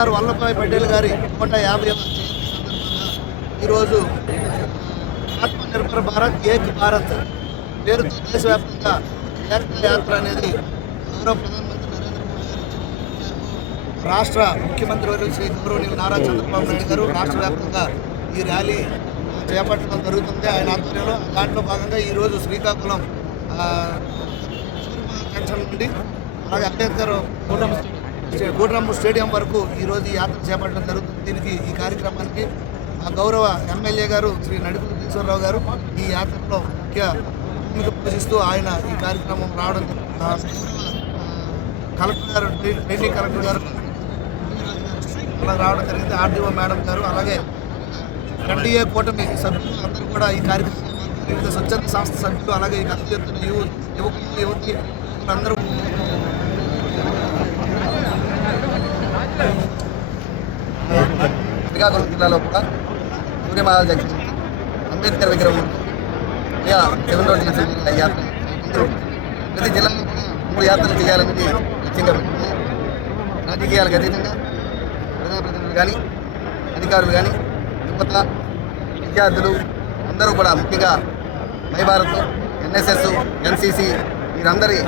సర్దార్ వల్లభాయ్ పటేల్ గారి నూట యాభై జయంతి సందర్భంగా ఈరోజు ఆత్మనిర్భర్ భారత్ ఏక్ భారత్ పేరుతో దేశవ్యాప్తంగా ఏకతా యాత్ర అనేది గౌరవ ప్రధానమంత్రి నరేంద్ర మోడీ గారు రాష్ట్ర ముఖ్యమంత్రి వర్యులు శ్రీ గౌరవనీయులు నారా చంద్రబాబు నాయుడు గారు రాష్ట్ర వ్యాప్తంగా ఈ ర్యాలీ చేపట్టడం జరుగుతుంది. ఆయన ఆధ్వర్యంలో దాంట్లో భాగంగా ఈరోజు శ్రీకాకుళం ఆ, జంక్షన్ నుండి అలాగే అంబేద్కర్ గూడరాము స్టేడియం వరకు ఈరోజు ఈ యాత్ర చేపట్టడం జరుగుతుంది. దీనికి ఈ కార్యక్రమానికి ఆ గౌరవ ఎమ్మెల్యే గారు శ్రీ నడుపుల కిషోరరావు గారు ఈ యాత్రలో ముఖ్య భూమిక పోషిస్తూ ఆయన ఈ కార్యక్రమం రావడం కలెక్టర్ గారు ట్రైనింగ్ కలెక్టర్ గారు అలా రావడం జరిగింది. ఆర్డీఓ మేడం గారు అలాగే ఎన్డీఏ కూటమి సభ్యులు అందరూ కూడా ఈ కార్యక్రమం వివిధ స్వచ్ఛంద సంస్థ సభ్యులు అలాగే ఈ పెద్ద యువ యువకులు యువతి అందరూ శ్రీకాకుళం జిల్లాలో కూడా సూర్య జంక్షన్ అంబేద్కర్ విగ్రహం ఇక సెవెన్ రోడ్ యాత్ర ప్రతి జిల్లాలో కూడా మూడు యాత్రలు చేయాలనేది లక్ష్యంగా పెట్టుకున్నాం రాజకీయాలకు అతీతంగా ప్రజాప్రతినిధులు కానీ అధికారులు కానీ యువత విద్యార్థులు అందరూ కూడా ముఖ్యంగా మై భారత్ ఎన్ఎస్ఎస్ ఎన్సీసీ వీరందరి